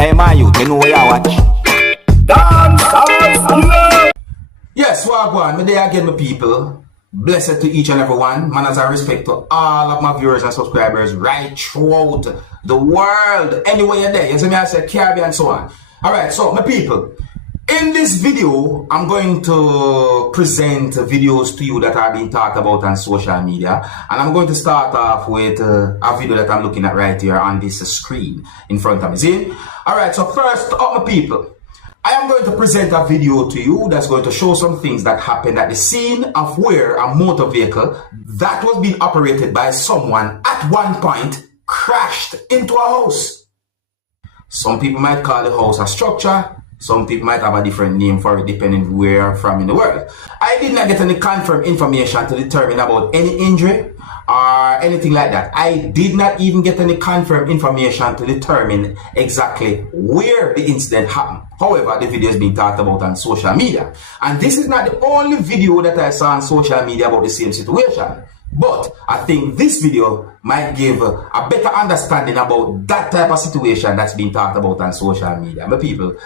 Hey, my youth, you know where you watch? Dancehall skilla. Yes, Wagwan, me there again, my people. Blessed to each and every one. Man, as I respect to all of my viewers and subscribers right throughout the world. Anywhere you're there, you see me, I say Caribbean and so on. Alright, so my people, in this video, I'm going to present videos to you that are being talked about on social media. And I'm going to start off with a video that I'm looking at right here on this screen in front of me. See? Alright, so first up, my people, I am going to present a video to you that's going to show some things that happened at the scene of where a motor vehicle that was being operated by someone at one point crashed into a house. Some people might call the house a structure. Some people might have a different name for it depending where you're from in the world. I did not get any confirmed information to determine about any injury or anything like that. I did not even get any confirmed information to determine exactly where the incident happened. However, the video is being talked about on social media. And this is not the only video that I saw on social media about the same situation. But I think this video might give a better understanding about that type of situation that's being talked about on social media. My people,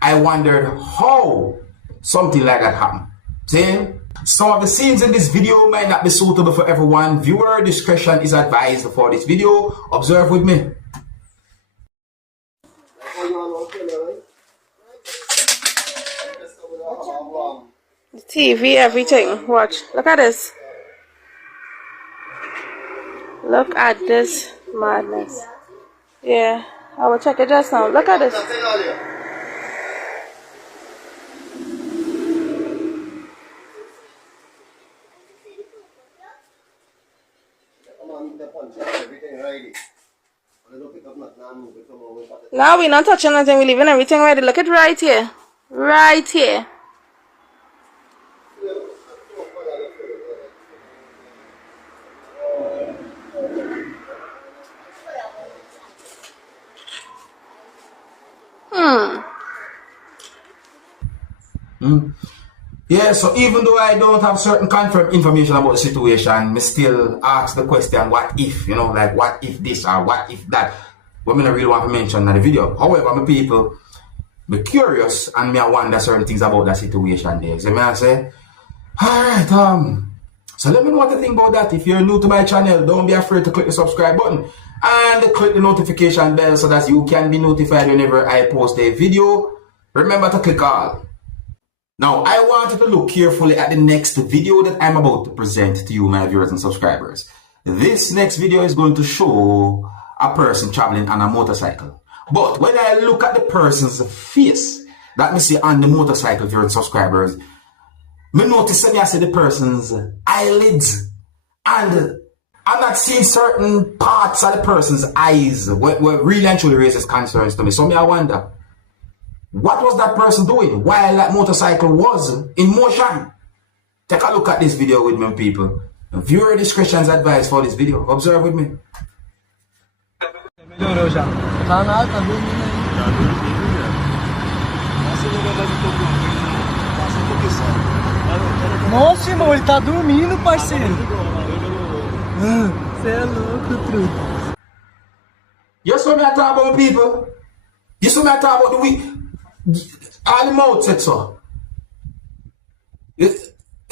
I wondered how something like that happened. See? Some of the scenes in this video might not be suitable for everyone. Viewer discretion is advised for this video. Observe with me. The TV, everything. Watch. Look at this. Look at this madness. Yeah, I will check it just now. Look at this. Now we're not touching nothing, we're leaving everything ready. Look at right here. Right here. Yeah, so even though I don't have certain confirmed information about the situation, me still ask the question, what if, you know, like what if this or what if that? What I really want to mention in the video. However, my people, be curious and me I wonder certain things about that situation there. So I say, alright, so let me know what you think about that. If you're new to my channel, don't be afraid to click the subscribe button and click the notification bell so that you can be notified whenever I post a video. Remember to click all. Now, I want you to look carefully at the next video that I'm about to present to you, my viewers and subscribers. This next video is going to show a person traveling on a motorcycle. But when I look at the person's face that me see on the motorcycle, viewers and subscribers, me notice that I see the person's eyelids. And I'm not seeing certain parts of the person's eyes what really and truly raises concerns to me. So I wonder, what was that person doing while that motorcycle was in motion? Take a look at this video with me, people. Viewer discretion is advised for this video. Observe with me. Nossa, irmão, ele tá dormindo, parceiro. Você é louco, truque. You saw me talk about people. You saw me talk about the week. All the mouth said so. You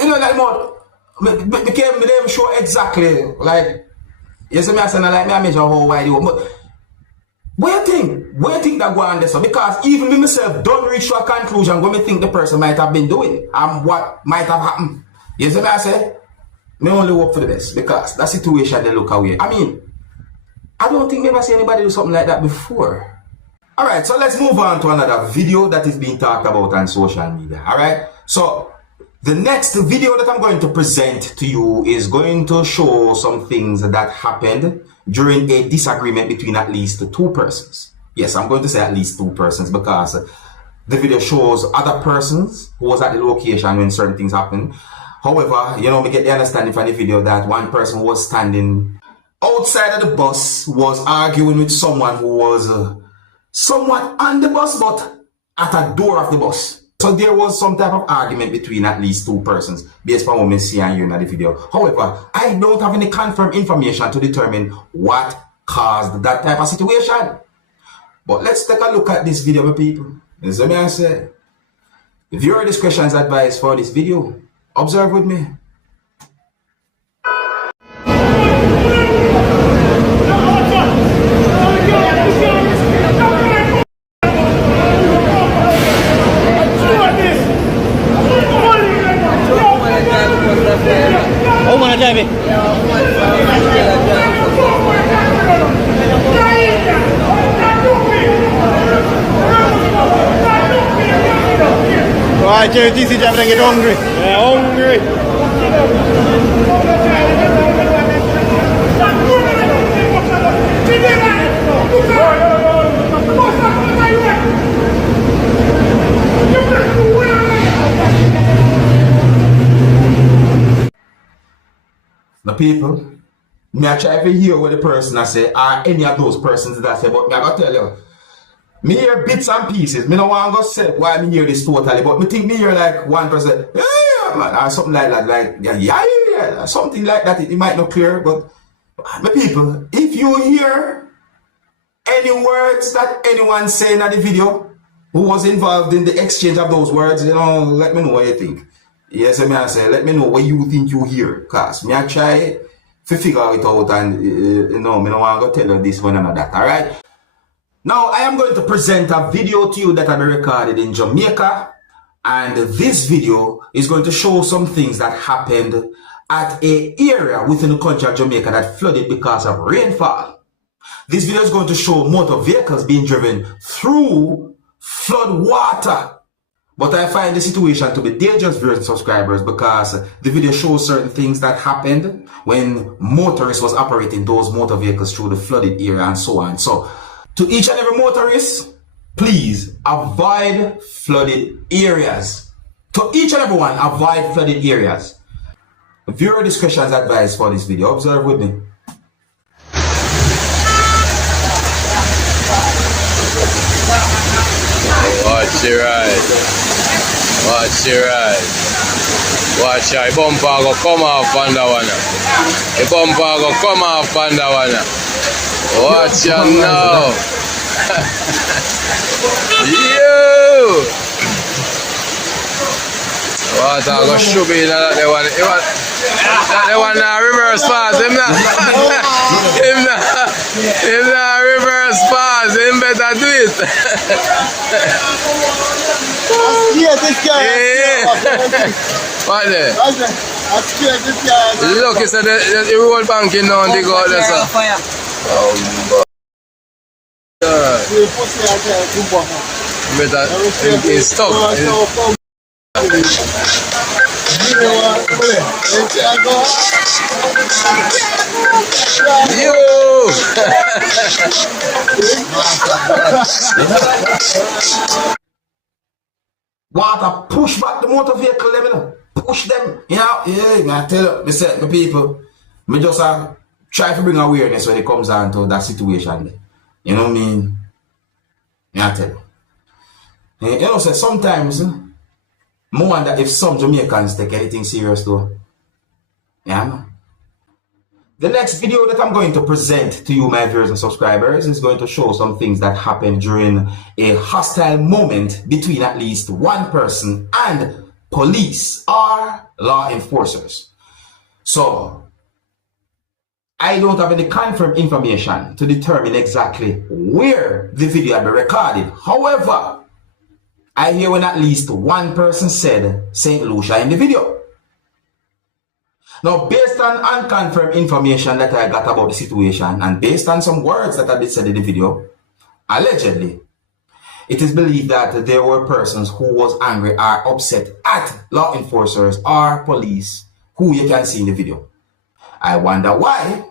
know that mouth. Me can't even show exactly like. You see me saying like me I measure how wide you. But what do you think that go on this? Because even me myself don't reach to a conclusion what me think the person might have been doing and what might have happened. You see me I say? Me only hope for the best because that situation they look away. I mean, I don't think we ever see anybody do something like that before. Alright, so let's move on to another video that is being talked about on social media. Alright, so the next video that I'm going to present to you is going to show some things that happened during a disagreement between at least two persons. Yes, I'm going to say at least two persons because the video shows other persons who was at the location when certain things happened. However, you know, we get the understanding from the video that one person was standing outside of the bus, was arguing with someone who was somewhat on the bus, but at a door of the bus. So there was some type of argument between at least two persons based on what we see and hear in the video. However, I don't have any confirmed information to determine what caused that type of situation. But let's take a look at this video, my people. As I say, viewer discretion is advised for this video. Observe with me. Oh, mana drive? Right, JTC driver and get hungry. Yeah, hungry. The people, me I try to hear what the person I say, or any of those persons that I say, but me I gotta tell you, me hear bits and pieces. Me no want to go say why me hear this totally, but me think me hear like one person, yeah, man, or something like that, like yeah, something like that. It might not clear, but my people, if you hear any words that anyone say in the video who was involved in the exchange of those words, you know, let me know what you think. Yes, I say, let me know what you think you hear, cause me I try to figure it out, and you know, me no want to go tell you this one and that. All right. Now I am going to present a video to you that I recorded in Jamaica, and this video is going to show some things that happened at a area within the country of Jamaica that flooded because of rainfall. This video is going to show motor vehicles being driven through flood water. But I find the situation to be dangerous, viewers and subscribers, because the video shows certain things that happened when motorists was operating those motor vehicles through the flooded area and so on. So, to each and every motorist, please avoid flooded areas. To each and every one, avoid flooded areas. Viewer discretion is advised for this video. Observe with me. Watch your ride. Watch your ride. Watch your bumper go come off on that one. The bumper go come off on that one. Watch your now. You. Water go shoot in that one. That one reverse pass. Him not reverse pass. Him better do it. Yeah, this guy. Yeah. What there? I'm scared this guy. Look, it's the road banking now and they go out there. Better in stock. Yo! Water push back the motor vehicle, let me know. Push them, you know. Yeah, man, I tell you, me say the people, me just try to bring awareness when it comes down to that situation. You know what I mean? Yeah, I tell you. You know, so sometimes, I wonder if some Jamaicans take anything serious though. Yeah, man. The next video that I'm going to present to you, my viewers and subscribers, is going to show some things that happened during a hostile moment between at least one person and police or law enforcers. So, I don't have any confirmed information to determine exactly where the video had been recorded. However, I hear when at least one person said St. Lucia in the video. Now, based on unconfirmed information that I got about the situation and based on some words that I did said in the video, allegedly, it is believed that there were persons who was angry or upset at law enforcers or police who you can see in the video. I wonder why.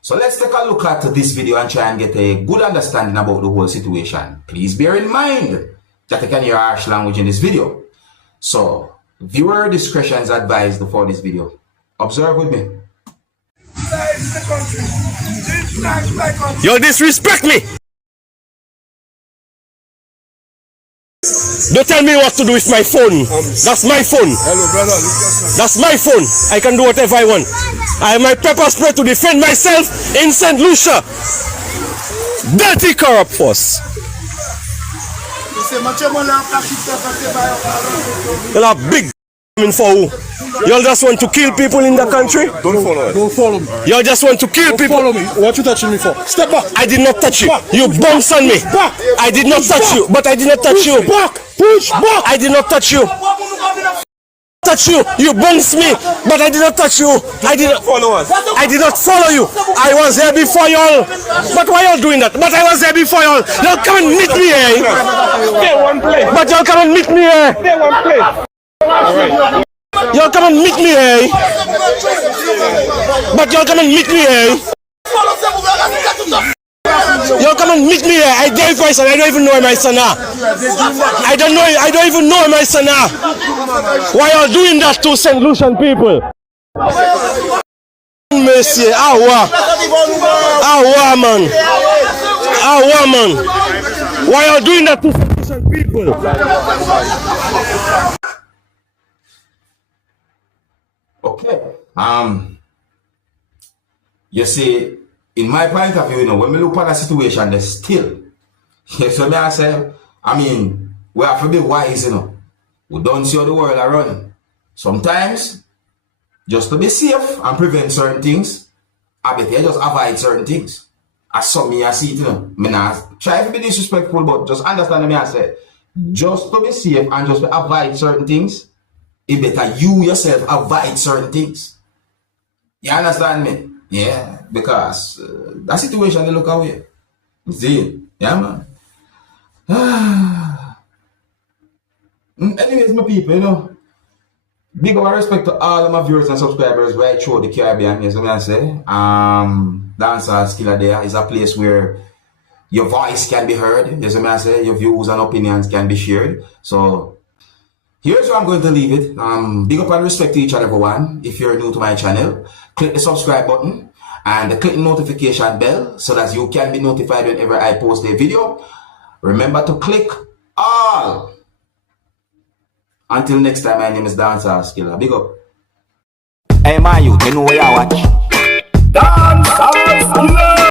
So let's take a look at this video and try and get a good understanding about the whole situation. Please bear in mind that you can hear harsh language in this video. So, viewer discretion is advised for this video. Observe with me. You disrespect me! Don't tell me what to do with my phone. That's my phone. Hello, brother. That's my phone. I can do whatever I want. I have my pepper spray to defend myself in St. Lucia. Dirty corrupt force. You're a big for who? You just want to kill people in the country? Don't follow us. Don't follow me. You just want to kill people? Follow me. What you touching me for? Step back. I did not touch you. Back. You bounced on me. Back. I did not touch you, but I did not touch you. Back. Push back. I did not touch you. Touch you. You bounced me, but I did not touch you. I did not follow us. I did not follow you. I was there before y'all. But why y'all doing that? But I was there before y'all. Y'all come and meet me here. But y'all come and meet me here. Y'all come and meet me here. But y'all come and meet me here. Y'all come and meet me here. I dare question. I don't even know my son now. I don't even know my son now. Why y'all doing that to St. Lucian people? Mercy, man. Man. Why y'all doing that to St. Lucian people? Okay. You see, in my point of view, when we look at the situation, there's still. So I say, we have to be wise, We don't see how the world around. Sometimes, just to be safe and prevent certain things, I bet you just avoid certain things. As some me I see it, Me not try to be disrespectful, but just understand me I say, just to be safe and just to avoid certain things, it better you yourself avoid certain things. You understand me? Yeah, because that situation they look away. You see? Yeah, man. Anyways, my people, big up and respect to all of my viewers and subscribers right through the Caribbean. Yes, what I say. Dancehall Skilla there is a place where your voice can be heard. Yes, what I say. Your views and opinions can be shared. So here's where I'm going to leave it. Big up and respect to each and everyone. If you're new to my channel, click the subscribe button and click the notification bell so that you can be notified whenever I post a video. Remember to click all. Until next time, my name is Dancehall Skilla. Big up. Hey, my youth, you know where you watch.